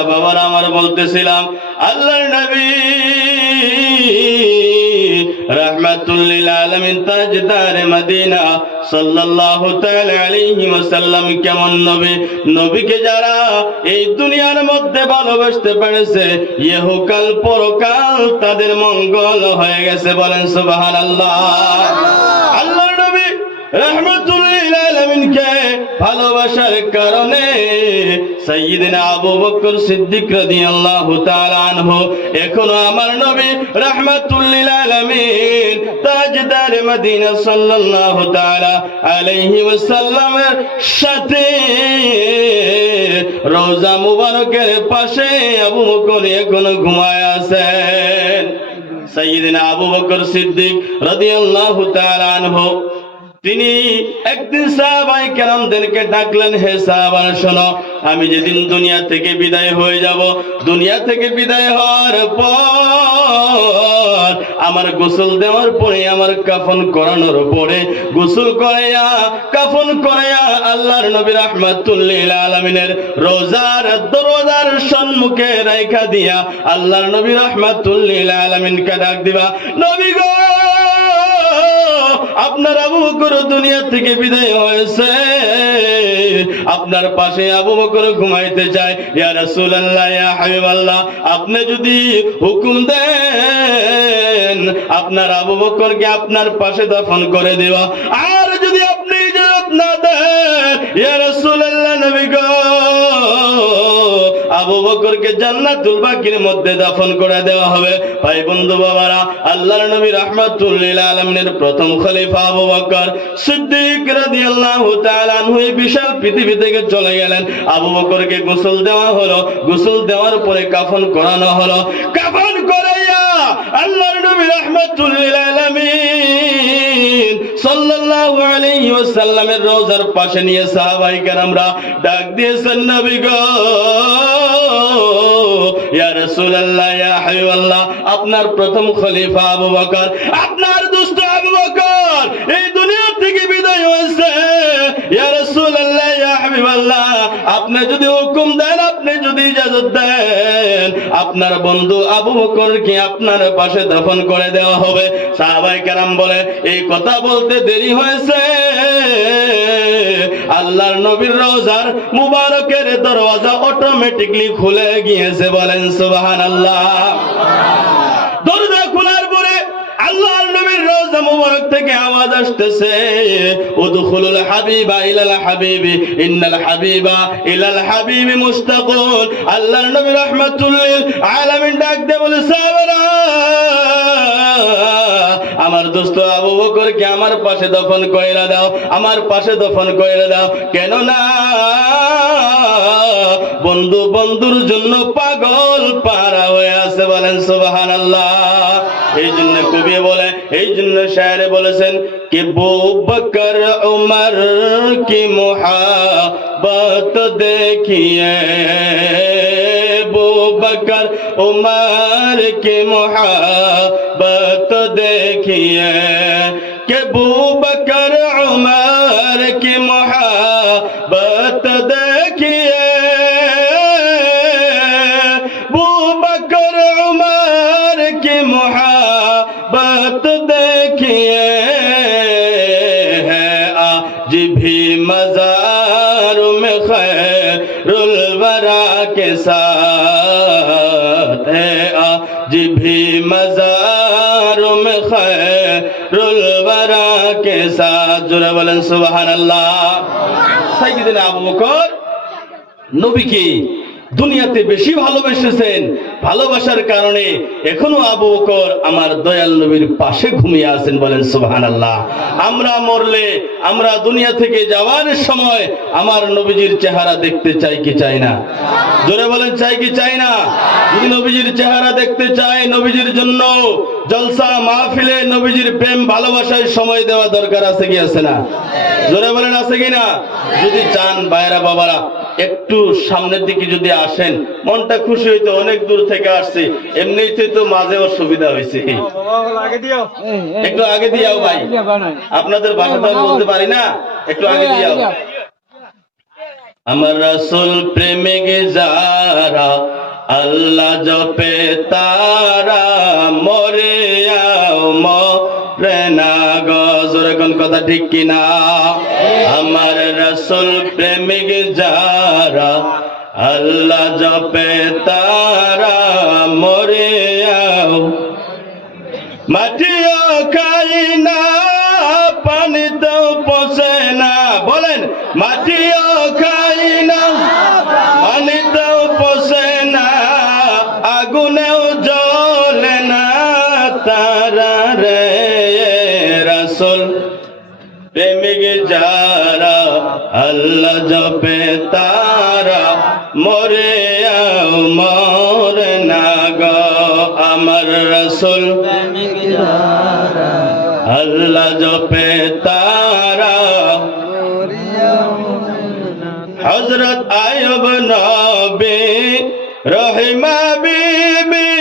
ভাইরা বাবারা আমার বলতেছিলাম আল্লাহর নবী রাহমাতুল লিল আলামিন তাজদারে মদিনা সাল্লাল্লাহু তাআলা আলাইহি ওয়াসাল্লাম কেমন নবী, নবীকে যারা এই দুনিয়ার মধ্যে ভালোবাসতে পেরেছে ইহকাল পরকাল তাদের মঙ্গল হয়ে গেছে। বলেন সুবহানাল্লাহ। আল্লাহর নবী রাহমাতুল লিল আলামিনকে ভালোবাসার কারণে সাইয়্যিদিনা আবু বকর সিদ্দিক রাদিয়াল্লাহু তাআলা আনহু এখনো আমার নবী রাহমাতুল লিল আলামিন তাজদারে মদিনা সাল্লাল্লাহু তাআলা আলাইহি ওয়াসাল্লামের সাথে রওজা মুবারকের পাশে আবু বকর এখনো ঘুমায় আছেন। সাইয়্যিদিনা আবু বকর সিদ্দিক রাদিয়াল্লাহু তাআলা আনহু তিনি একদিন সাহাবায়ে কেরামদেরকে ডাকলেন, হে সাহাবারা শোনো, আমি যেদিন দুনিয়া থেকে বিদায় হয়ে যাব, দুনিয়া থেকে বিদায় হওয়ার পর আমার গোসল দেওয়ার পরে আমার কাফন করানোর পরে গোসল করাইয়া কাফন করাইয়া আল্লাহর নবী রাহমাতুল লিল আলামিনের রওজার দরওয়াজার সম্মুখে রাইখা দিয়া আল্লাহর নবী রাহমাতুল লিল আলামিনকে ডাক দিবা, নবী গো আপনার আবু বকর দুনিয়া থেকে বিদায় হয়েছে, আপনার পাশে আবু বকর ঘুমাইতে চায়। ইয়া রাসূলুল্লাহ, ইয়া হাবিবাল্লাহ, আপনি যদি হুকুম দেন আপনার আবু বকরকে আপনার পাশে দাফন করে দেওয়া, আর যদি আপনি ইজাজত না দেন ইয়া রাসূলুল্লাহ নবী গো আবু বকরকে জান্নাতুল বাকির মধ্যে দাফন করে দেওয়া হবে। ভাই বন্ধু বাবারা, আল্লাহর নবী রাহমাতুল লিল আলামিনের প্রথম খলিফা আবু বকর সিদ্দিক রাদিয়াল্লাহু তাআলা আনহু এই বিশাল পৃথিবী থেকে চলে গেলেন। আবু বকরকে গোসল দেওয়া হলো, গোসল দেওয়ার পরে কাফন করানো হলো, কাফন করাইয়া আল্লাহর নবী রাহমাতুল লিল আলামিন সাল্লাল্লাহু আলাইহি ওয়াসাল্লামের রওজার পাশে নিয়ে সাহাবায়ে কেরামরা ডাক দিয়েছেন, নবী গো ইয়া রাসূলুল্লাহ, ইয়া হাবিবাল্লাহ, আপনার প্রথম খলিফা আবু বকর, আপনার দোস্ত আবু বকর এই দুনিয়া থেকে বিদায় হয়েছে। ইয়া রাসূলুল্লাহ, ইয়া হাবিবাল্লাহ, আপনি যদি হুকুম দেন, আপনি যদি ইজাজত দেন আপনার বন্ধু আবু বকরকে আপনার পাশে দাফন করে দেওয়া হবে। সাহাবায়ে কেরাম বলে এই কথা বলতে দেরি হয়েছে, আল্লাহর নবীর রওজার মুবারকের দরওয়াজা অটোমেটিকলি খুলে গিয়েছে। বলেন সুবহানাল্লাহ। দরজা খোলার পরে আল্লাহর নবীর রওজা মুবারক থেকে আওয়াজ আসতেছে, উদখুলুল হাবিবা ইলাল হাবিবি ইন্নাল হাবিবা ইলাল হাবিবি মুশতাকুন। আল্লাহর নবী রাহমাতুল লিল আলামিন ডাক দিয়ে বলে, সাহাবারা আমার দোস্ত আবু বকরকে আমার পাশে দফন কইরা দাও, আমার পাশে দফন কইরা দাও, কেন না বন্ধু বন্ধুর জন্য পাগল পারা হয়ে আছে। বলেন সুবহানাল্লাহ। এই জন্য কবি বলে, এই জন্য শায়রে বলেছেন कि बू बकर उमर की मुहब्बत देखिए, बू बकर उमर की मुहब्बत देखिए, कि बू बकर उमर की मुहब्बत देखिए, बू बकर उमर की मुहब्बत देखिए, आज भी मज़ार में खैरुल वरा के साथ है, आज भी मज़ार में खैरुल वरा के साथ। जोरे बोलें सुबहानल्लाह। साइय्यिदना আবু বকর নবীকে দুনিয়াতে বেশি ভালোবেসেছেন, ভালোবাসার কারণে এখনো আবু বকর আমার দয়াল নবীর পাশে ঘুমিয়ে আছেন। বলেন সুবহানাল্লাহ। আমরা মরলে, আমরা দুনিয়া থেকে যাওয়ার সময় আমার নবীজির চেহারা দেখতে চাই কি চাই না? জোরে বলেন, চাই কি চাই না? যদি নবীজির চেহারা দেখতে চাই, নবীজির জন্য জলসা মাহফিলে নবীজির প্রেম ভালোবাসায় সময় দেওয়া দরকার আছে কি আছে না? জোরে বলেন, আছে কি না? যদি চান ভাইরা বাবারা একটু সামনের দিকে যদি আসেন, মনটা খুশি হইতো। অনেক দূর থেকে আসছে, এমনিতে তো মাঝে অসুবিধা হয়েছে। একটু আগে দিয়াও ভাই, আপনাদের ভাষা তো বলতে পারি না, একটু আগে দিয়াও। আমার রাসূল প্রেমিক যারা আল্লাহ জপে তারা মরিয়াও মরে না গো। জোরে কোন কথা ঠিক কিনা? আমার রাসূল প্রেমিক যারা আল্লাহ জপে তারা মরিয়াও মাটিও খাই না পানিতেও পচে না। বলেন, মাটিও খাই না পানিতেও পচে না আগুনেও জ্বলে না তারা রে। রাসূল প্রেমিক যারা আল্লাহ জপে তারা মরিয়াও মরে না গো। আমার রাসূল প্রেমিক যারা আল্লাহ জপে তারা মরিয়াও মরে না। হযরত আইয়ুব নবী রহিমা বিবি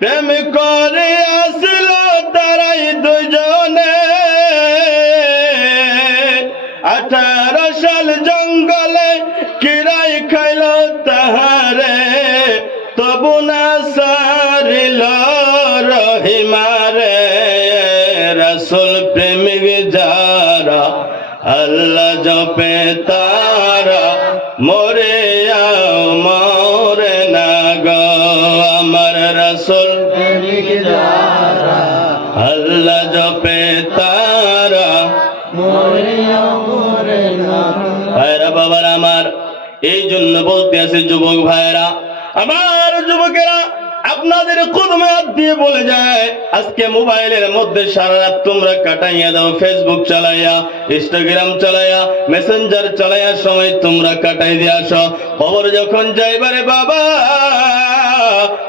প্রেম করে আসিল তারাই দুজনে। 18 সাল জঙ্গলে কিরাই খাইল তাহারে তবু না সারিল রহিমারে। রাসূল প্রেমিক যারা আল্লাহ জপে তারা মরিয়াও মরে না গো। আমার রাসূল প্রেমিক যারা আল্লাহ জপে তারা মরিয়াও মরে না। ভাইরা বাবারা আমার, এই জন্য বলতে আছে যুবক ভাইরা, আমার যুবকেরা, আপনাদের কদমে হাত দিয়ে বলে যায়, আজকে মোবাইলের মধ্যে সারা রাত তোমরা কাটাইয়া দাও, ফেসবুক চালাইয়া, ইনস্টাগ্রাম চালাইয়া, মেসেঞ্জার চালাইয়া সময় তোমরা কাটাই দিয়ে আসো। কবর যখন যাইবারে বাবা,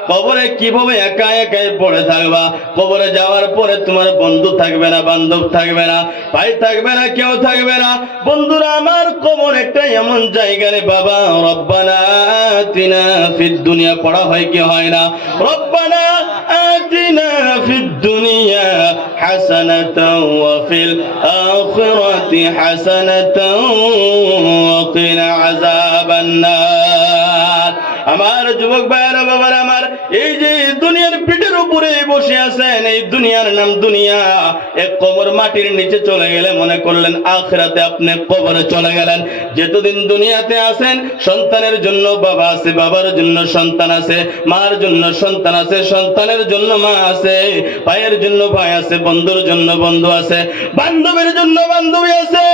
কবরে কিভাবে একা একাই পড়ে থাকবা? কবরে যাওয়ার পরে তোমার বন্ধু থাকবে না, বান্ধব থাকবে না, ভাই থাকবে না, কেউ থাকবে না। বন্ধুরা আমার, কবর একটা এমন জায়গা রে বাবা। রব্বানা আতিনা ফিদ দুনিয়া পড়া হয় কি হয় না? রব্বানা আতিনা ফিদ দুনিয়া হাসানাতাও ওয়া ফিল আখিরাতি হাসানাতাও ওয়া কিনা আযাবান নার। আমার যুবক ভাইরা বাবারা আমার, এই যে দুনিয়ার পিঠের উপরে বসে আছেন, এই দুনিয়ার নাম দুনিয়া। এক কবর মাটির নিচে চলে গেলে মনে করলেন আখিরাতে আপনি কবরে চলে গেলেন। যতদিন দুনিয়াতে আছেন, সন্তানের জন্য বাবা আছে, বাবার জন্য সন্তান আছে, মার জন্য সন্তান আছে, সন্তানের জন্য মা আছে, ভাইয়ের জন্য ভাই আছে, বন্ধুর জন্য বন্ধু আছে, বান্ধবের জন্য বান্ধবী আছে,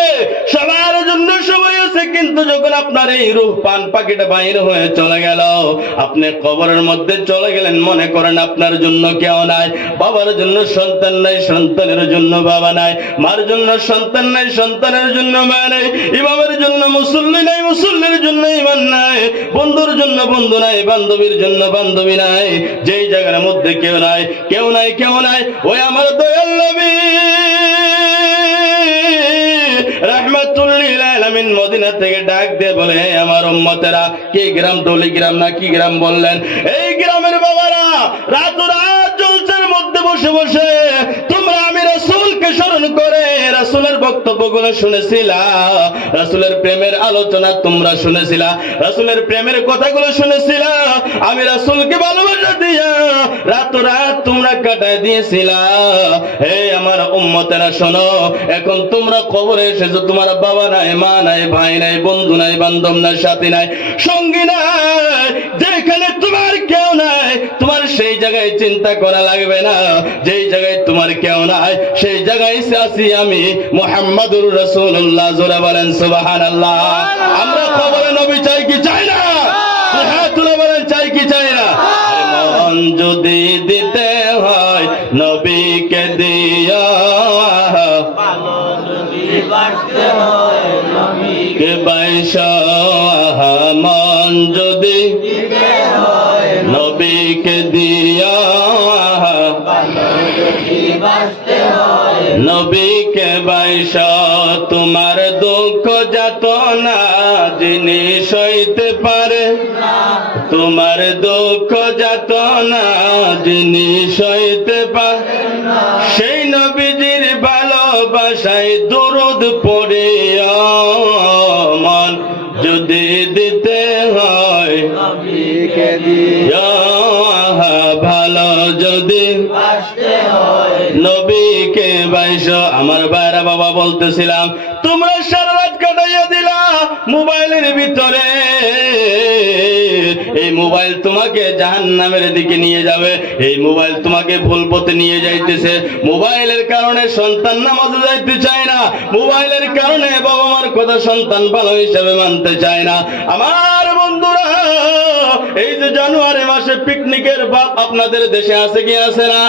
সবার জন্য সবাই আছে। কিন্তু যখন আপনার এই রূহ পান পাখিটা বাইরে হয়ে চলে গেল, আপনি কবরের মধ্যে চলে গেলেন, মনে করেন আপনার জন্য কেউ নাই, বাবার জন্য সন্তান নাই, সন্তানের জন্য বাবা নাই, মার জন্য সন্তান নাই, সন্তানের জন্য মা নাই, ইমামের জন্য মুসল্লি নাই, মুসল্লির জন্য ইমান নাই, বন্ধুর জন্য বন্ধু নাই, বান্ধবীর জন্য বান্ধবী নাই। যেই জায়গার মধ্যে কেউ নাই, কেউ নাই, কেউ নাই, ওই আমার দয়াল নবী রাহমাতুল লিল আলামিন মদিনা থেকে ডাক দিয়ে বলে, আমার উম্মতেরা, কি গ্রাম ডলি গ্রাম না কি গ্রাম বললেন? এই গ্রামের বাবারা রাত রাত জলসার মধ্যে বসে বসে তোমরা আমি রাসূলকে স্মরণ করে রাসূলের বক্তব্যগুলো শুনেছিলা, রাসূলের প্রেমের আলোচনা তোমরা শুনেছিলা, রাসূলের প্রেমের কথাগুলো শুনেছিলা, আমি রাসূলকে ভালোবাসা দিয়া রাত রাত তোমরা কাটায় দিয়েছিলা। হে আমার উম্মতেরা শোনো, এখন তোমরা কবরে এসেছো, তোমার বাবা নাই, মা নাই, ভাই নাই, বন্ধু নাই, বান্ধব নাই, সাথী নাই, সঙ্গী নাই, যেখানে তোমার কেউ নাই, তোমার সেই জায়গায় চিন্তা করা লাগবে না। যেই জায়গায় তোমার কেউ নাই, সেই জায়গায় আছি আমি মুহাম্মাদুর রাসূলুল্লাহ। জোরে বলেন সুবহানাল্লাহ। আমরা কবরে নবী চাই কি চাই না? হাত তুলে বলেন, চাই কি চাই না? মন যদি দিতে হয় নবীকে দিয়া, কে বাইশা, মন যদি নবীকে দিয়া, নবীকে বাইশা, তোমার দুঃখ যাতনা যিনি সইতে পারে, তোমার দুঃখ যাতনা যিনি সইতে পারে, সেই নবীজির ভালোবাসায় দরুদ পড়ে মন যদি ভালো যদি নবীকে বাইশো। আমার ভাইরা বাবা বলতেছিলাম, তোমরা সারা রাত কাটাইয়া দিলা মোবাইলের ভিতরে। এই মোবাইল তোমাকে জাহান্নামের দিকে নিয়ে যাবে, এই মোবাইল তোমাকে ভুল পথে নিয়ে যাইতেছে। মোবাইলের কারণে সন্তান নামাজে যাইতে চায় না, মোবাইলের কারণে বাবা মার কথা সন্তান ভালো হিসাবে মানতে চায় না। আমার বন্ধুরা, এই যে জানুয়ারি মাসে পিকনিকের ভাব আপনাদের দেশে আছে কি আছে না?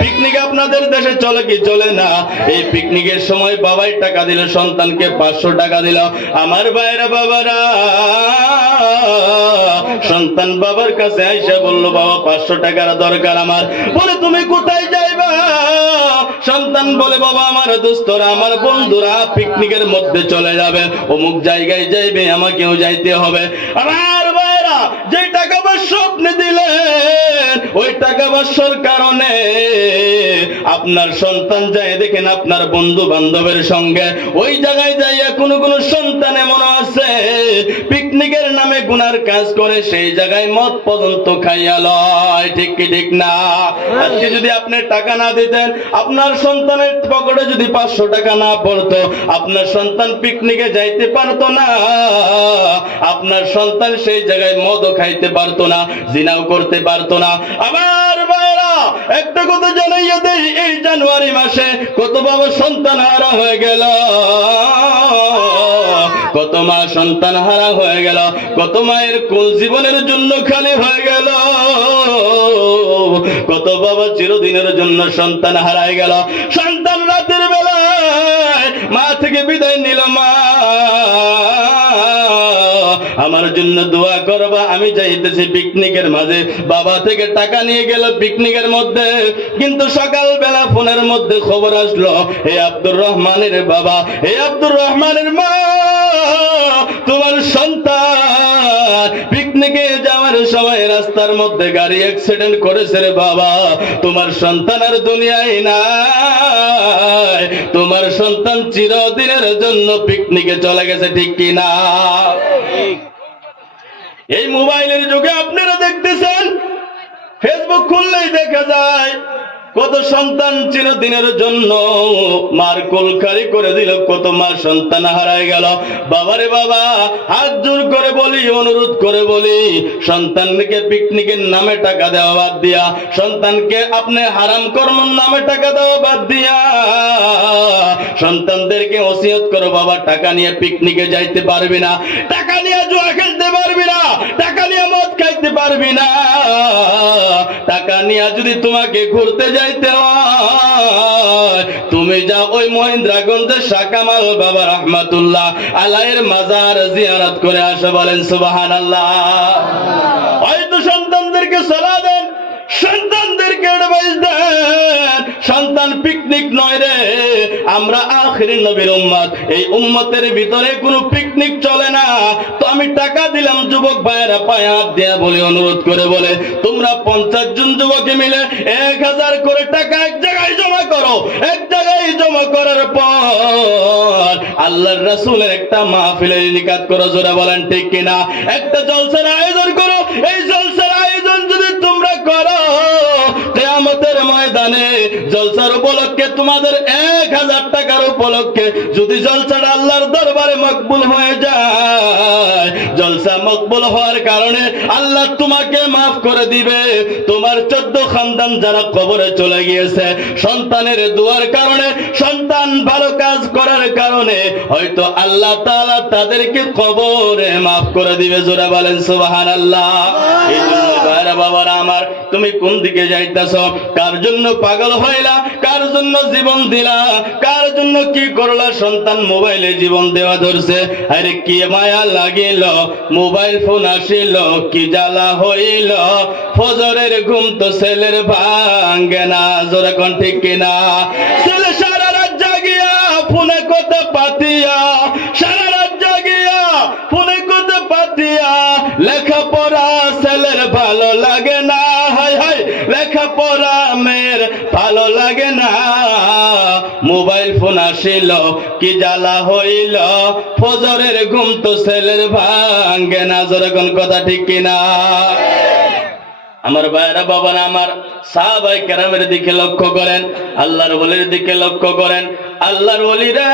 পিকনিক আপনাদের দেশে চলে কি চলে না? এই পিকনিকের সময় বাবাই টাকা দিল, সন্তানকে 500 টাকা দিল। আমার ভাইরা বাবারা, সন্তান বাবার কাছে আইসা বলল, বাবা 500 টাকার দরকার আমার। বলে তুমি কোথায় যাইবা? সন্তান বলে, বাবা আমার দোস্তরা, আমার বন্ধুরা পিকনিকের মধ্যে চলে যাবে, অমুক জায়গায় যাইবে, আমাকেও যাইতে হবে। আমার ভাইরা, যে টাকা পয়সা আপনি দিলেন, ওই টাকা পয়সার কারণে আপনার সন্তান যায় দেখেন আপনার বন্ধু বান্ধবের সঙ্গে ওই জায়গায় যাইয়া কোন সন্তান এমন আছে পিকনিকের নামে গুনার কাজ করে, সেই জায়গায় মদ পর্যন্ত খাইয়া লয়। ঠিক কি ঠিক না? আজকে যদি আপনি টাকা না দিতেন, আপনার সন্তানের পকেটে যদি 500 টাকা না পড়তো, আপনার সন্তান পিকনিকে যাইতে পারতো না, আপনার সন্তান সেই জায়গায় মদও খাইতে পারতো না, জিনাও করতে পারতো না। আমার ভাইরা, একটা কথা জানাইয়া দেই, এই জানুয়ারি মাসে কত বাবা সন্তান হারা হয়ে গেল, কত মা সন্তান হারা হয়ে গেল, কত মায়ের কুল জীবনের জন্য খালি হয়ে গেল, কত বাবা চিরদিনের জন্য সন্তান হারায় গেল। সন্তান রাতের বেলায় মা থেকে বিদায় নিল, মা আমার জন্য দোয়া করবা, আমি যাইতেছি পিকনিকের মাঝে। বাবা থেকে টাকা নিয়ে গেল পিকনিকের মধ্যে, কিন্তু সকাল বেলা ফোনের মধ্যে খবর আসলো, হে আব্দুর রহমানের বাবা, হে আব্দুর রহমানের মা, তোমার সন্তান পিকনিকে যাওয়ার সময় রাস্তার মধ্যে গাড়ি অ্যাক্সিডেন্ট করেছে রে বাবা, তোমার সন্তান আর দুনিয়ায় নাই, তোমার সন্তান চিরদিনের জন্য পিকনিকে চলে গেছে। ঠিক কি না? এই মোবাইলের যুগে আপনারা দেখতেছেন, ফেসবুক খুললেই দেখা যায় কত সন্তান চিরদিনের জন্য মার কোলখালি করে দিল, কত মা সন্তান হারায় গেল। বাবারে বাবা, হাত জোর করে বলি, অনুরোধ করে বলি, সন্তানকে পিকনিকের নামে টাকা দেওয়া বাদ দিয়া, সন্তানকে আপনি হারাম কর্মের নামে টাকা দেওয়া বাদ দিয়া সন্তানদেরকে ওসিয়ত করো, বাবা টাকা নিয়ে পিকনিকে যাইতে পারবি না, টাকা নিয়ে জুয়া খেলতে পারবি না, টাকা নিয়ে মদ খাইতে পারবি না, টাকা নিয়ে যদি তোমাকে ঘুরতে যাইতে হয়, তুমি যা ওই মহেন্দ্রগঞ্জের শাহ কামাল বাবা রহমাতুল্লাহ আলাইহির মাজার জিয়ারত করে আসো। বলেন সুবহানাল্লাহ। হয়তো সন্তানদেরকে সালাহ দেন, সন্তানদেরকে অ্যাডভাইস দেন, সন্তান পিকনিক নয় রে, আমরা আখিরি নবীর উম্মত, এই উম্মতের ভিতরে কোনো পিকনিক চলে না। তো আমি টাকা দিলাম, যুবক ভাইয়েরা পায়ে হাত দিয়া বলে, অনুরোধ করে বলে, তোমরা 50 জন যুবকে মিলে 1000 করে টাকা এক জায়গায় জমা করো। এক জায়গায় জমা করার পর আল্লাহর রাসূলের একটা মাহফিলের নিকাত করো। জোরে বলেন ঠিক কিনা? একটা জলসার আয়োজন করো। এই জলসার আয়োজন যদি তোমরা করো, কিয়ামতের ময়দানে জলসার উপলক্ষে তোমাদের 1000 টাকার উপলক্ষে যদি জলসাটা আল্লাহর দরবারে মকবুল হয়ে যায়, জলসা মকবুল হওয়ার কারণে আল্লাহ তোমাকে মাফ করে দিবে। তোমার 14 খানদান যারা কবরে চলে গিয়েছে, সন্তানের দোয়ার কারণে, সন্তান ভালো কাজ করার কারণে হয়তো আল্লাহ তাআলা তাদেরকে কবরে মাফ করে দিবে। জোরে বলেন সুবহানাল্লাহ। এই জন্য ভাইরা বাবারা আমার, তুমি কোন দিকে যাইতেছ? কার জন্য পাগল হইলা? কার জন্য জীবন দিলা? কার জন্য কি করলা? সন্তান মোবাইলে জীবন দেওয়া ধরছে। আরে কি মায়া লাগিল, মোবাইল ফোন আসিল, কি জ্বালা হইল, ফজরের ঘুম তো ছেলের ভাঙ্গে না। জোরে কোন ঠিক কিনা? ছেলে সারা রাত জাগিয়া ফোনে কথা পাতিয়া, সারা রাত জাগিয়া ফোনে কথা পাতিয়া, লেখাপড়া ছেলের ভালো লাগে না। হায় হায়, লেখাপড়া মেয়ের ভালো লাগে না। মোবাইল ফোন আসিল, কি জ্বালা হইল, ফজরের ঘুম তো ছেলের ভাঙ্গে না। জোরে কোন কথা ঠিক কিনা? আমার ভাইরা বাবারা আমার, সাহাবায়ে কেরামের দিকে লক্ষ্য করেন, আল্লাহর ওলির দিকে লক্ষ্য করেন। আল্লাহর ওলিরা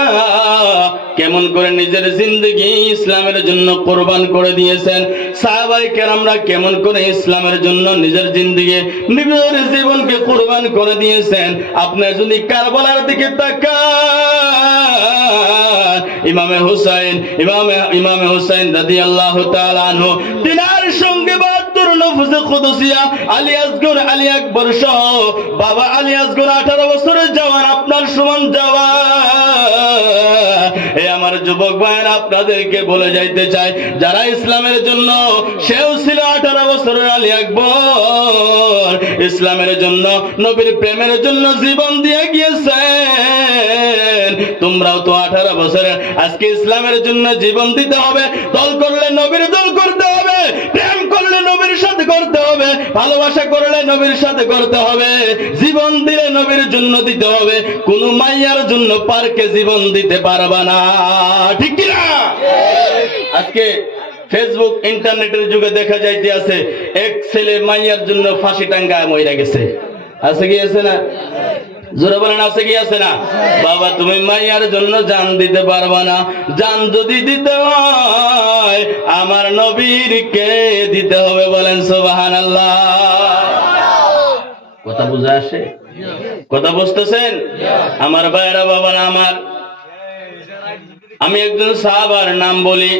কেমন করে নিজের জিন্দগি ইসলামের জন্য কোরবান করে দিয়েছেন, সাহাবায়ে কেরামরা কেমন করে ইসলামের জন্য নিজের জিন্দগি, নিজের জীবনকে কোরবান করে দিয়েছেন। আপনি যদি কারবালার দিকে তাকান, ইমামে হুসাইন রাদিয়াল্লাহু তাআলা আনহু, তিনার সঙ্গে 72 নফসে কুদসিয়া আলী আসগর, আলী আকবর সহ বাবা আলী আসগর 18 বছরের জওয়ান, আপনার সমান জওয়ান। এই আমার যুবক ভাইয়েরা, আপনাদেরকে বলে যাইতে চাই, যারা ইসলামের জন্য, সেও ছিল 18 বছরের আলী আকবর, ইসলামের জন্য, নবীর প্রেমের জন্য জীবন দিয়ে গিয়েছেন। তোমরাও তো 18 বছরের, আজকে ইসলামের জন্য জীবন দিতে হবে। দল করলে নবীর দল করতে হবে, প্রেম করলে নবীর সাথে করতে হবে, ভালোবাসা করলে নবীর সাথে করতে হবে, জীবন দিলে নবীর জন্য দিতে হবে। কোন মাইয়ার জন্য পার্কে জীবন দিতে পারবা না, ঠিক কি না? আজকে ফেসবুক ইন্টারনেটের যুগে দেখা যাইতে আছে, এক ছেলে মাইয়ার জন্য ফাঁসি টাঙ্গায় মইরা গেছে। আছে কি আছে না? জোরে বলেন, আছে কি আছে না? বাবা, তুমি মাইয়ার জন্য জান দিতে পারবা না। জান যদি দিতে হয়, আমার নবীরকে দিতে হবে। বলেন সুবহানাল্লাহ। কথা বুঝা আসে? কথা বুঝতেছেন আমার ভাইরা বাবারা আমার? আমি একজন সাহাবার নাম বলি,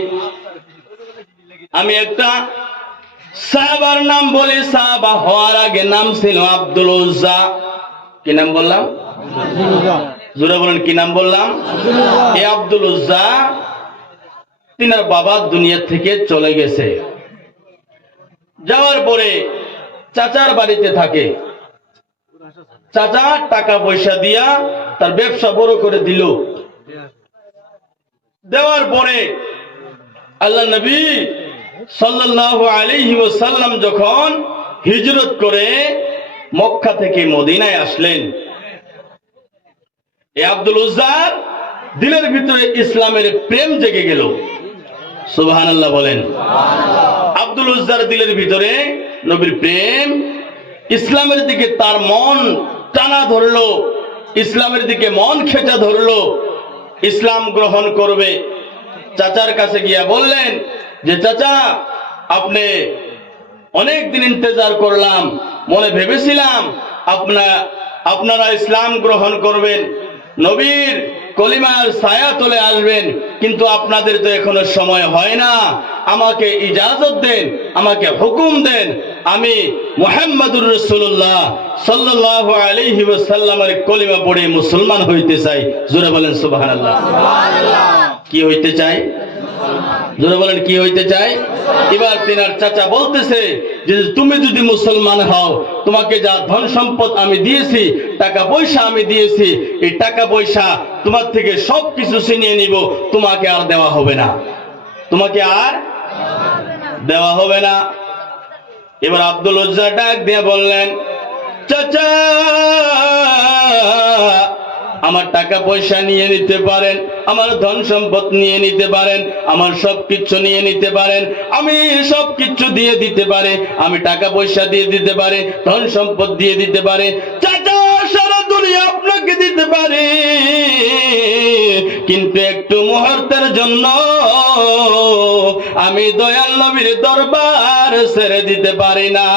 আমি একটা সাহাবার নাম বলি। সাহাবা হওয়ার আগে নাম ছিল আব্দুল উজ্জা। কি নাম বললাম? জোরে বলেন, কি নাম বললাম? এই আব্দুল উজ্জা, তিনার বাবা দুনিয়া থেকে চলে গেছে। যাওয়ার পরে চাচার বাড়িতে থাকে। চাচা টাকা পয়সা দিয়া তার ব্যবসা বড় করে দিল। দেওয়ার পরে আল্লাহ নবী সাল্লাল্লাহু আলাইহি ওয়াসাল্লাম যখন হিজরত করে মক্কা থেকে মদিনায় আসলেন, এই আব্দুল উজ্জার দিলের ভিতরে ইসলামের প্রেম জেগে গেল। সুবহানাল্লাহ বলেন। আব্দুল উজ্জার দিলের ভিতরে নবীর প্রেম, ইসলামের দিকে তার মন টানা ধরলো, ইসলামের দিকে মন খেঁচা ধরলো, ইসলাম গ্রহণ করবে। চাচার কাছে গিয়া বললেন যে, চাচা, আপনি অনেক দিন ইন্তজার করলাম, মনে ভেবেছিলাম আপনারা ইসলাম গ্রহণ করবেন, নবীর কলিমার ছায়া তলে আসবেন, কিন্তু আপনাদের তো এখনো সময় হয় না। আমাকে ইজাজত দেন, আমাকে হুকুম দেন, আমি মুহাম্মদুর রাসূলুল্লাহ সাল্লাল্লাহু আলাইহি ওয়াসাল্লামের কলিমা পড়ে মুসলমান হইতে চাই। জোরে বলেন সুবহানাল্লাহ। কি হইতে চাই? জোরে বলেন, কি হইতে চাই? এবার তিনার চাচা বলতেছে যে, তুমি যদি মুসলমান হও, তোমাকে যা ধন সম্পদ আমি দিয়েছি, টাকা পয়সা আমি দিয়েছি, এই টাকা পয়সা তোমার থেকে সবকিছু ছিনিয়ে নিব, তোমাকে আর দেওয়া হবে না, তোমাকে আর দেওয়া হবে না। এবার আব্দুল উজ্জা ডাক দিয়ে বললেন, চাচা, আমার টাকা পয়সা নিয়ে নিতে পারেন, আমার ধন সম্পদ নিয়ে নিতে পারেন, আমার সবকিছু নিয়ে নিতে পারেন, আমি সবকিছু দিয়ে দিতে পারে, আমি টাকা পয়সা দিয়ে দিতে পারে, ধন সম্পদ দিয়ে দিতে পারে, চাচা সারা দুনিয়া আপনাকে দিতে পারে, কিন্তু একটু মুহূর্তের জন্য আমি দয়াল নবীর দরবার ছেড়ে দিতে পারি না।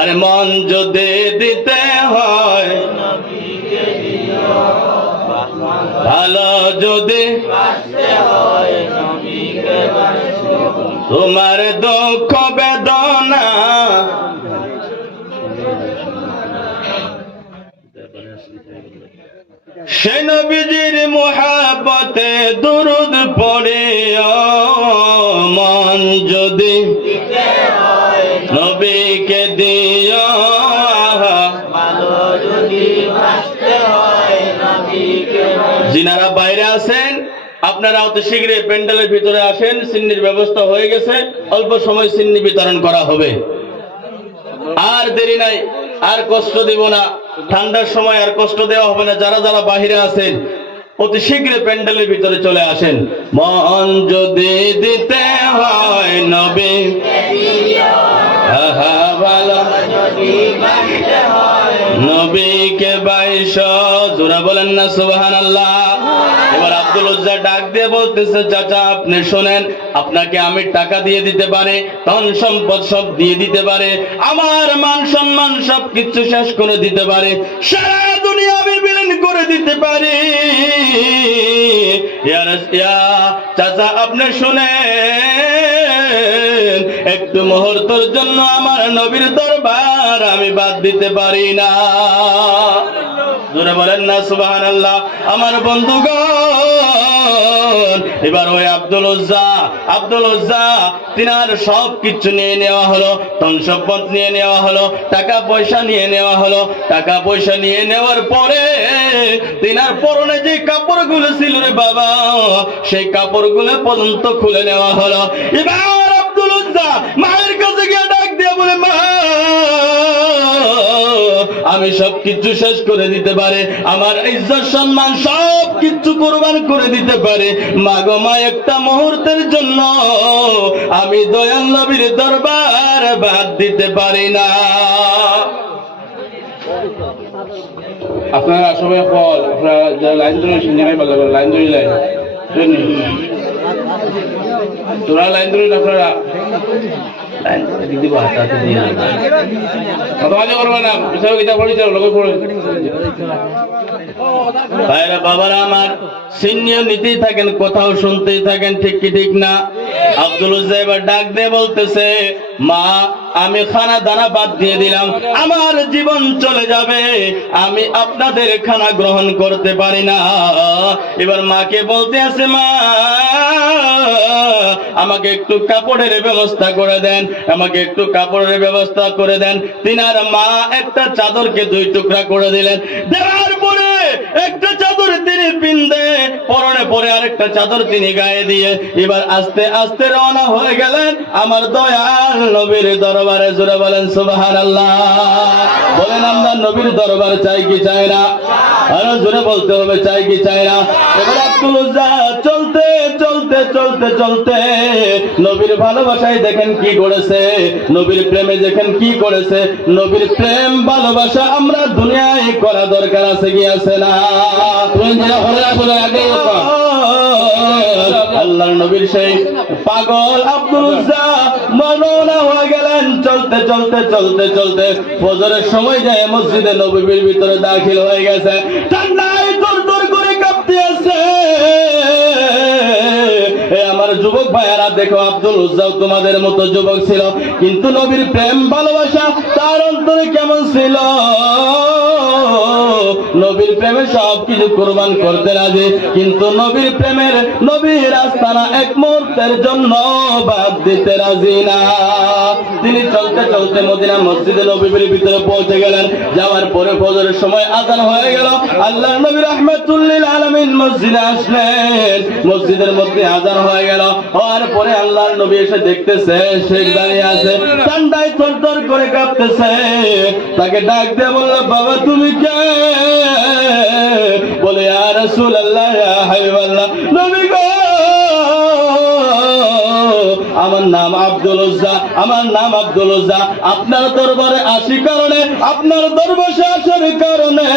আরে মন যদি দিতে হয়, ভালো যদি তোমার দুঃখ বেদনা সে নবীজির মুহাব্বতে দুরুদ পড়ে, মন যদি নবীকে দিও, যিনারা বাইরে আছেন আপনারা অতি শীঘ্রই প্যান্ডেলের ভিতরে আসেন, সিন্নির ব্যবস্থা হয়ে গেছে, অল্প সময় সিন্নি বিতরণ করা হবে। আর দেরি নাই, আর কষ্ট দিব না, ঠান্ডার সময় আর কষ্ট দেওয়া হবে না। যারা যারা বাহিরে আছেন অতি শীঘ্রই প্যান্ডেলের ভিতরে চলে আসেন। মন যদি দিতে হয় নবী নবীকে 2200 জোরে বলেন না সুবহানাল্লাহ। এবার আব্দুল উজ্জা ডাক দিয়ে বলতেছে, চাচা আপনি শোনেন, আপনাকে আমি টাকা দিয়ে দিতে পারে, ধন সম্পদ সব দিয়ে দিতে পারে, আমার মান সম্মান সব কিছু শেষ করে দিতে পারে, সারা দুনিয়া আমি বিলীন করে দিতে পারি। চাচা আপনি শুনেন, একটু মুহূর্তের জন্য আমার নবীর দরবার আমি বাদ দিতে পারি না। জোরে বলেন না সুবহানাল্লাহ। আমার বন্ধুগণ, এবার ওই আব্দুল উজ্জা তিনার সব কিছু নিয়ে নেওয়া হলো, ধন সম্পদ নিয়ে নেওয়া হলো, টাকা পয়সা নিয়ে নেওয়া হলো। টাকা পয়সা নিয়ে নেওয়ার পরে তিনার পরনে যে কাপড়গুলো ছিল রে বাবা, সেই কাপড়গুলো পর্যন্ত খুলে নেওয়া হলো। এবার আব্দুল উজ্জা মায়ের কাছে গিয়ে ডাক দিয়ে বলে, মা আমি সব কিছু শেষ করে দিতে পারে, আমার ইজ্জত সম্মান সব কিছু কুরবান করে দিতে পারে, মা গো মা একটা মুহূর্তের জন্য আমি দয়াল নবীর দরবার বাদ দিতে পারি না। আপনারা সবাই কল আপনারা লাইন ধরে সিনেমায় ভালো করে লাইন ধরে লাইন তোরা লাইন ধরে আপনারা বাবারা আমার সিনিয়র নিতেই থাকেন, কোথাও শুনতেই থাকেন, ঠিক কি ঠিক না? আব্দুল উজ্জা এবার ডাক দিয়ে বলতেছে, মা আমি খানা দানা বাদ দিয়ে দিলাম, আমার জীবন চলে যাবে, আমি আপনাদের খানা গ্রহণ করতে পারি না। এবার মাকে বলতে আছে, মা আমাকে একটু কাপড়ের ব্যবস্থা করে দেন, আমাকে একটু কাপড়ের ব্যবস্থা করে দেন। তিনার মা একটা চাদরকে 2 টুকরা করে দিলেন, দেওয়ার পরে একটা চাদর তিনি পিন্দে পরনে পরে আরেকটা চাদর তিনি গায়ে দিয়ে এবার আস্তে আস্তে রওনা হয়ে গেলেন আমার দয়াল নবীর দরবারে। জোরে বলেন সুবহানাল্লাহ। বলেন আমরা নবীর দরবার চাই কি চাই না? আরো জোরে বলতে হবে, চাই কি চাই না? এবার আব্দুল উজ্জা চলতে চলতে চলতে চলতে নবীর ভালোবাসায় দেখেন কি করেছে, নবীর প্রেমে দেখেন কি করেছে। নবীর প্রেম ভালোবাসা আমরা দুনিয়ায় করা দরকার আছে কি আছে না? আল্লাহর নবীর সেই পাগল আব্দুল উজ্জা মরনা হয়ে গেলেন। চলতে চলতে চলতে চলতে ফজরের সময় যায় মসজিদে নববীর ভিতরে দাখিল হয়ে গেছে, ঠান্ডায় দর করে কাঁপতে আছে। আমার যুবক ভাইয়ারা দেখো, আব্দুল উজ্জাও তোমাদের মতো যুবক ছিল, কিন্তু নবীর প্রেম ভালোবাসা তার অন্তরে কেমন ছিল? নবীর প্রেমে সব কিছু কুরবান করতে রাজি, কিন্তু নবীর প্রেমের নবীর আস্তানা এক মুহূর্তের জন্য বাদ দিতে রাজি না। তিনি চলতে চলতে মদিনা মসজিদে নববীর ভিতরে পৌঁছে গেলেন। যাওয়ার পরে ফজরের সময় আযান হয়ে গেল। আল্লাহর নবী রাহমাতুল লিল আলামিন মসজিদে আসলেন। মসজিদের মধ্যে আযান হয়ে গেল, হওয়ার পরে আল্লাহর নবী এসে দেখতেছে শেখ দাঁড়িয়ে আছে, ঠান্ডায় থরথর করে কাঁপতেছে। তাকে ডাক দিয়ে বলল, বাবা তুমি কে? বলে ইয়া রাসূলুল্লাহ, ইয়া হাবিবাল্লাহ, নবী গো আমার নাম আব্দুল উজ্জা, আমার নাম আব্দুল উজ্জা। আপনার দরবারে আসি কারণে, আপনার দরবারে আসার কারণে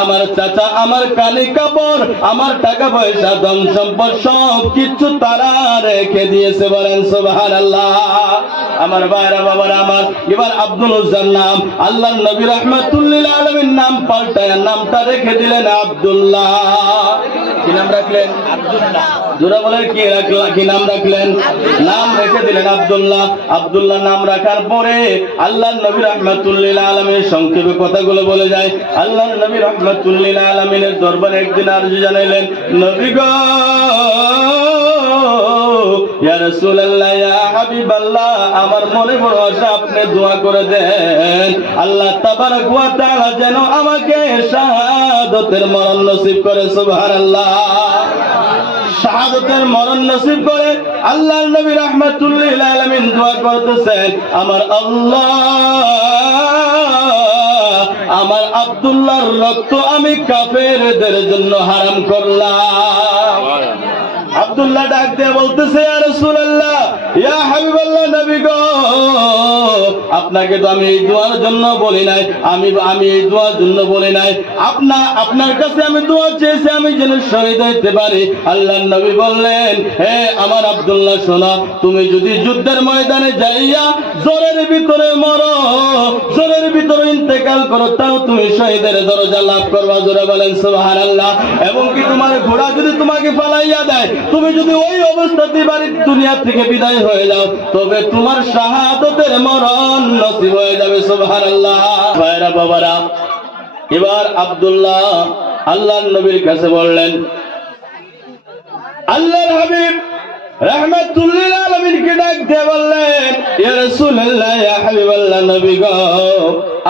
আমার চাচা আমার কানে কাপড়, আমার টাকা পয়সা, ধন সম্পদ সব কিছু তারা রেখে দিয়েছে। বলেন সুবহানাল্লাহ। আমার ভাইরা বাবারা আমার, এবার আব্দুল উজ্জার নাম আল্লাহর নবী রাহমাতুল লিল আলামিন নাম পাল্টায় নামটা রেখে দিলেন আব্দুল্লাহ। কি নাম রাখলেন? আব্দুল্লাহ। জোরে বলেন কি নাম রাখলেন? নাম রেখে দিলেন আব্দুল্লাহ। আব্দুল্লাহ নাম রাখার পরে আল্লাহর নবী রাহমাতুল লিল আলামিনের সংক্ষেপে কথাগুলো বলে যায়। আল্লাহর নবী রাহমাতুল লিল আলামিনের দরবারে একদিন আরজি জানাইলেন, নবী গো ইয়া রাসূলুল্লাহ, ইয়া হাবিবাল্লাহ, আমার মনে বড় আশা, আপনি দোয়া করে দেন আল্লাহ তাবারক ওয়া তাআলা যেন আমাকে শাহাদাতের মরণ নসিব করে। সুবহানাল্লাহ। শাহাদাতের মরণ নসিব করে আল্লাহর নবী রাহমাতুল লিল আলামিন দোয়া করতেছেন, আমার আল্লাহ আমার আব্দুল্লাহর রক্ত আমি কাফেরদের জন্য হারাম করলাম। আব্দুল্লাহ ডাক দিয়ে বলতেছে, ইয়া রাসূলুল্লাহ, ইয়া হাবিবাল্লাহ, নবী গো আপনাকে তো আমি এই দোয়ার জন্য বলি নাই, আমি এই দোয়ার জন্য বলি নাই, আপনার কাছে আমি দোয়া চেয়েছি আমি যেন শহীদ হইতে পারি। আল্লাহর নবী বললেন, হে আমার আব্দুল্লাহ শোনো, তুমি যদি যুদ্ধের ময়দানে যাইয়া জ্বরের ভিতরে মরো, জ্বরের ভিতরে ইন্তেকাল করো, তাও তুমি শহীদের দরজা লাভ করবা। জোরে বলেন সুবহানাল্লাহ। এবং কি তোমার ঘোড়া যদি তোমাকে ফালাইয়া দেয়, তুমি যদি ওই অবস্থাতে বাড়ি দুনিয়া থেকে বিদায় হয়ে যাও, তবে তোমার শাহাদাতের মরণ নসিব হয়ে যাবে। সুবহানাল্লাহ। ভাইরা বাবারা, এবার আব্দুল্লাহ আল্লাহর নবীর কাছে বললেন, আল্লাহর হাবিব রাহমাতুল্লিল আলামিনকে ডাক দিয়ে বললেন, ইয়া রাসূলুল্লাহ, ইয়া হাবিবাল্লাহ, নবী গো,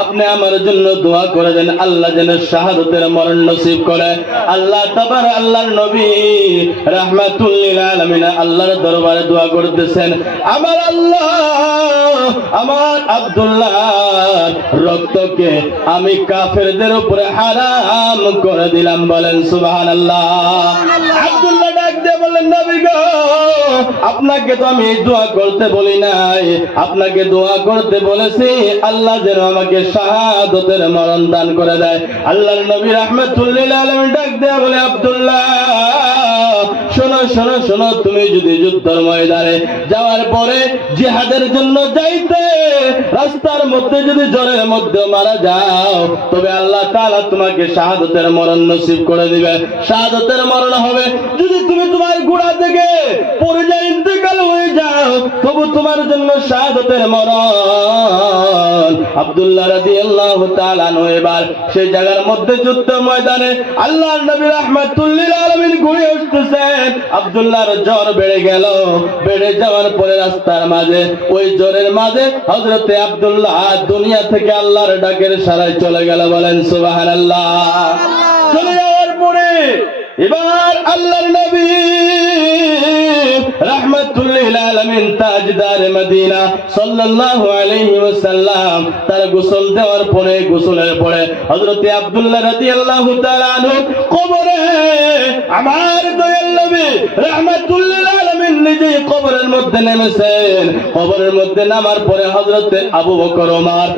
আপনি আমার জন্য দোয়া করে দেন, আল্লাহ যেন শাহাদাতের মরণ নসিব করে। আল্লাহর নবী রাহমাতুল্লিল আলামিন আল্লাহর দরবারে দোয়া করতেছেন, আমার আল্লাহ, আমার আব্দুল্লাহ রক্তকে আমি কাফেরদের উপরে হারাম করে দিলাম। বলেন সুবহানাল্লাহ। আব্দুল্লাহ ডাক দিয়ে বললেন, নবী গো, আপনাকে তো আমি দোয়া করতে বলি নাই, আপনাকে দোয়া করতে বলেছি আল্লাহ যেন আমাকে শাহাদাতের মরণ দান করে দেয়। আল্লাহর নবী রাহমাতুল্লিল আলামিন ডাক দিয়ে বলে, আব্দুল্লাহ শোনো শোনো শোনো, তুমি যদি যুদ্ধের ময়দানে যাওয়ার পরে জিহাদের জন্য যাইতে রাস্তার মধ্যে যদি জ্বরের মধ্যে মারা যাও, তবে আল্লাহ তাআলা তোমাকে শাহাদাতের মরণ নসিব করে দিবে, শাহাদাতের মরণ হবে। যদি তুমি তোমার ঘোড়া থেকে পড়ে যায় ইন্তেকাল হয়ে যাও, তবু তোমার জন্য শাহাদাতের মরণ। আব্দুল্লাহ রাদিয়াল্লাহু তাআলা আনহু এবার সেই জায়গার মধ্যে যুদ্ধ ময়দানে আল্লাহর নবী রাহমাতুল্লিল আলামিন ঘুরে আসতেছেন। আব্দুল্লাহর জ্বর বেড়ে গেল, বেড়ে যাওয়ার পরে রাস্তার মাঝে ওই জ্বরের মাঝে হযরতে আব্দুল্লাহ দুনিয়া থেকে আল্লাহর ডাকের সারায় চলে গেল। বলেন সুবহানাল্লাহ। চলে যাওয়ার পরে এবার আল্লাহর নবী রাহমাতুল্লিল আলামিন তাজদার মদিনা সাল্লাল্লাহু আলাইহি ওয়াসাল্লাম তার গোসল দেওয়ার পরে, গোসলের পরে হযরতে আব্দুল্লাহ রাদিয়াল্লাহু তাআলা আনহু কবরে আমার দয়াল নবী রাহমাতুল্লিল আলামিন নিজেই কবরের মধ্যে নেমেছেন। কবরের মধ্যে নামার পরে হযরতে আবু বকর ওমর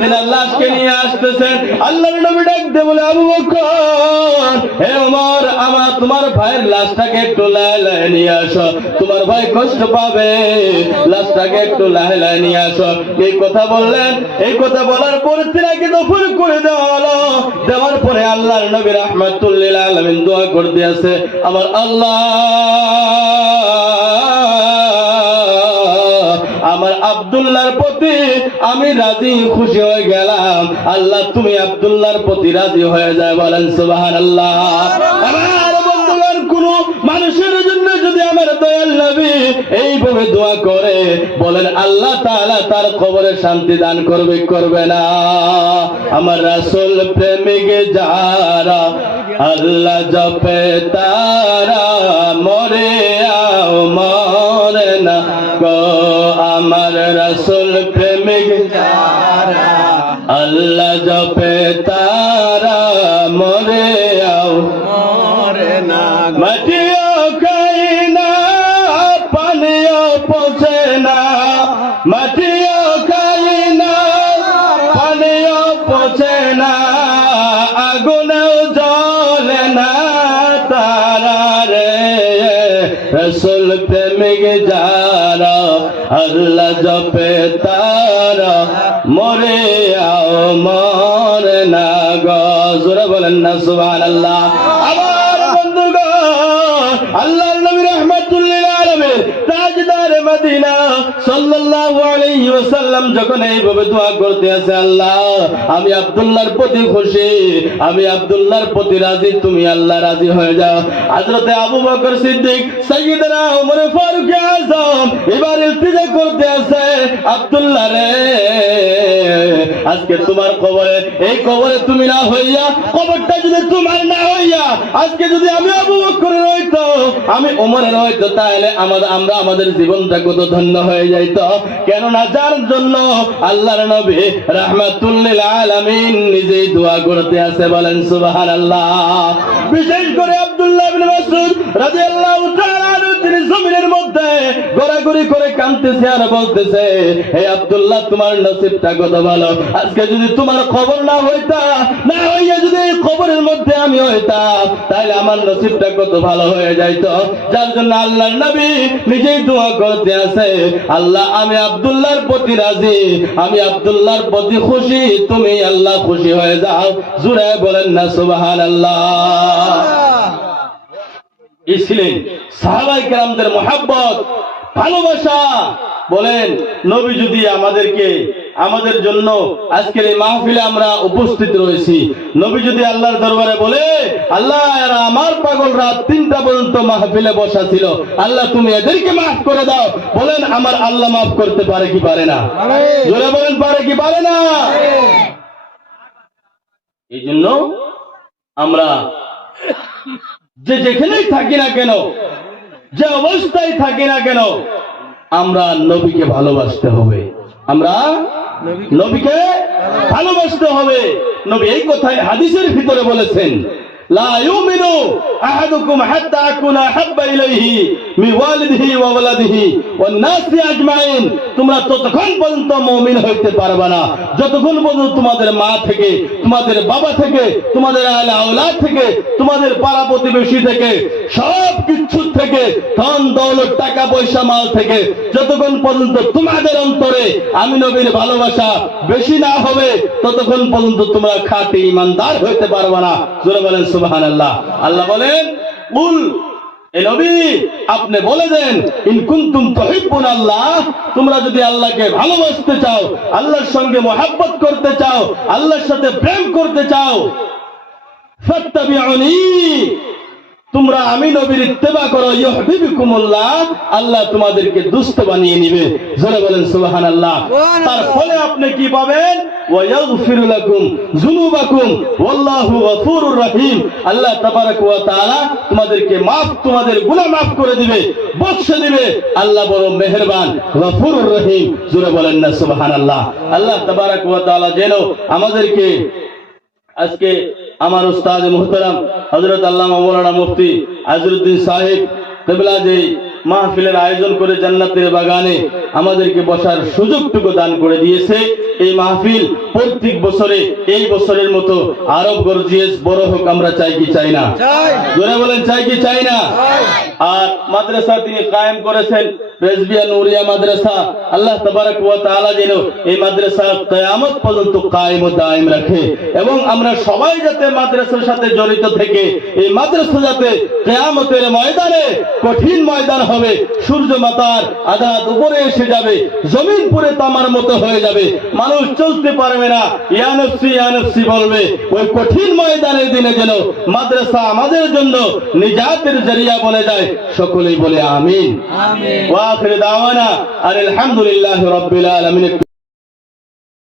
তিনার লাশকে নিয়ে আসতেছেন। আল্লাহর নবী ডাক দিয়ে বলে, আবু বকর, হে ওমর, আমার তোমার ভাইয়ের লাশটাকে একটু লাহে নিয়ে আসো, তোমার ভাই কষ্ট পাবে, লাশটাকে একটু লাহে নিয়ে আসো। এই কথা বললেন। এই কথা বলার পরে তিনাকে দফন করে দেওয়া হলো। দেওয়ার পরে আল্লাহর নবী রাহমাতুল্লিল আলামিন দোয়া করতে আছে, আমার আল্লাহ, আমার আব্দুল্লাহর প্রতি আমি রাজি খুশি হয়ে গেলাম, আল্লাহ তুমি আব্দুল্লাহর প্রতি রাজি হয়ে যায়। বলেন সুবহানাল্লাহ। আমার বন্ধুগণ, কোন মানুষের জন্য যদি আমার দয়াল নবী এইভাবে দোয়া করে, বলেন আল্লাহ তাআলা তার কবরে শান্তি দান করবে, করবে না? আমার রাসূল প্রেমিক যারা আল্লাহ জপে তারা মরে আও মরে না গো। আমার রাসূল প্রেমিক যারা আল্লাহ জপে তারা মরে আও মরে না। মাটিও খাই না, পানিও পচে না, মাটিও খাই না, পানিও পচে না, আগুনেও জ্বলে না তারা রে। রাসূল প্রেমিক যারা আল্লাহ জপে তারা মরে আও মরে না গো। জোরে বলেন না সুবহানাল্লাহ। আমার বন্ধুগণ, আল্লাহর নবী রাহমাতুল্লিল আলামিন তাজদার মদিনা সাল্লাল্লাহু আলাইহি ওয়াসাল্লাম যখন এইভাবে দোয়া করতে আছে, আল্লাহ আমি আব্দুল্লাহর প্রতি খুশি, আমি আব্দুল্লাহর প্রতি রাজি, তুমি আল্লাহ রাজি হয়ে যাও। হযরতে আবু বকর সিদ্দিক, সাইয়্যিদনা ওমর ফারুক আযম এবার ইলতিজা করতে আছে, আব্দুল্লাহ রে, আজকে তোমার কবরে, এই কবরে তুমি না হইয়া, কবরটা যদি তোমার না হইয়া আজকে যদি আমি আবু বকরের হইতো, আমি ওমরের হইতো, তাহলে আমরা আমাদের জীবনটা কত ধন্য হয়ে যাইত। কেননা যার জন্য আল্লাহর নবী রাহমাতুল্লিল আলামিন নিজেই দোয়া করতে আছে। বলেন সুবহানাল্লাহ। বিশেষ করে আব্দুল্লাহ ইবনে মাসউদ রাদিয়াল্লাহু তাআলা আনহু তিনি জমিনের মধ্যে গড়াগড়ি করে কাঁদতেছে আর বলতেছে, হে আব্দুল্লাহ, তোমার নসিবটা কত ভালো। আজকে যদি তোমার খবর না হইতা, না হইয়া যদি এই কবরের মধ্যে আমি হইতাম, তাহলে আমার নসিবটা কত ভালো হয়ে যাইতো। যার জন্য আল্লাহর নবী নিজেই দোয়া করতে আছে, আল্লাহ আমি আব্দুল্লাহর প্রতি রাজি, আমি আব্দুল্লাহর প্রতি খুশি, তুমি আল্লাহ খুশি হয়ে যাও। জোরে বলেন না সুবহানাল্লাহ। এই ছিলেন সাহাবায়ে কেরামদের মহব্বত, ভালোবাসা। বলেন, নবী যদি আমাদের জন্য আজকের এই মাহফিলে আমরা উপস্থিত রয়েছি, নবী যদি আল্লাহর দরবারে বলে, আল্লাহ এরা আমার পাগল রাত 3টা পর্যন্ত মাহফিলে বসা ছিল, আল্লাহ তুমি এদেরকে মাফ করে দাও, বলেন আমার আল্লাহ মাফ করতে পারে কি পারে না? জোরে বলেন, পারে কি পারে না? এই জন্য আমরা যেখানেই থাকি না কেন, যে অবস্থায় থাকি না কেন, আমরা নবীকে ভালোবাসতে হবে। আমরা নবীকে ভালোবাসতে হবে। নবী এই কথাই হাদিসের ভিতরে বলেছেন, লা ইউমিনু আহাদুকুম হাত্তা আকুনা হাব্বা ইলাইহি মিন ওয়ালিদিহি ওয়া ওয়ালাদিহি ওয়ান নাসি আজমাইন। তোমরা ততক্ষণ পর্যন্ত মুমিন হইতে পারবে না যতক্ষণ পর্যন্ত তোমাদের মা থেকে, তোমাদের বাবা থেকে, তোমাদের আহলে আওলাদ থেকে, তোমাদের পাড়া প্রতিবেশী থেকে, সব কিছু থেকে, ধন দৌলত, টাকা পয়সা, মাল থেকে, যতক্ষণ পর্যন্ত তোমাদের অন্তরে আমি নবীর ভালোবাসা বেশি না হবে, ততক্ষণ পর্যন্ত তোমরা খাঁটি ঈমানদার হইতে পারবে না। জোরে বলেন সুবহানাল্লাহ। আল্লাহ বলেন, কুল, এ নবী আপনি বলে দেন, ইন কুনতুম তুহিব্বুনাল্লাহ, তোমরা যদি আল্লাহকে ভালোবাসতে চাও, আল্লাহর সঙ্গে মহব্বত করতে চাও, আল্লাহর সাথে প্রেম করতে চাও, ফাত্তাবিউনি, তোমরা আমি নবীর ইত্তেবা করো, ইউহিব্বুকুমুল্লাহ, আল্লাহ তোমাদেরকে দুষ্ট বানিয়ে নেবে। জোরে বলেন সুবহানাল্লাহ। তার ফলে আপনি কি পাবেন? ওয়া ইয়াগফিরু লাকুম যুনুবাকুম ওয়াল্লাহু গফুরুর রহিম। আল্লাহ তাবারক ওয়া তাআলা তোমাদের গুনাহ মাফ করে দিবে, বখশে দিবে। আল্লাহ বড় মেহেরবান, গফুরুর রহিম। জোরে বলেন না সুবহানাল্লাহ। আল্লাহ তাবারক ওয়া তাআলা যেন আমাদেরকে আজকে আমার উস্তাদ মুহতারাম হযরত আল্লামা মাওলানা মুফতি আজরুদ্দিন সাহেব কিবলা যে মাহফিলের আয়োজন করে জান্নাতের বাগানে আমাদেরকে বসার সুযোগটুকু দান করে দিয়েছে। এই মাহফিল প্রত্যেক বছরে এই বছরের মতো আরো গর্জিয়াস বড় হোক, আমরা চাই কি চাই না? জোরে বলেন, চাই কি চাই না? আর মাদ্রাসা তিনি কায়েম করেছেন, রেজবিয়া নুরিয়া মাদ্রাসা। আল্লাহ তাবারক ওয়া তাআলা যেন এই মাদ্রাসা কিয়ামত পর্যন্ত কায়েম ও দায়েম রাখে, এবং আমরা সবাই যাতে মাদ্রাসার সাথে জড়িত থেকে এই মাদ্রাসা যাতে কিয়ামতের ময়দানে, কঠিন ময়দান হবে, সূর্য মাতার আঘাত উপরে এসে যাবে, জমিন পুরে তামার মতো হয়ে যাবে, মানুষ চলতে পারবে না, ইয়া নফসি বলবে। ওই কঠিন ময়দানের দিনে যেন মাদ্রাসা আমাদের জন্য নিজাতের জরিয়া বনে যায়। সকলেই বলে আমিন। ওয়া আখির দাওয়ানা আলহামদুলিল্লাহি রাব্বিল আলামিন।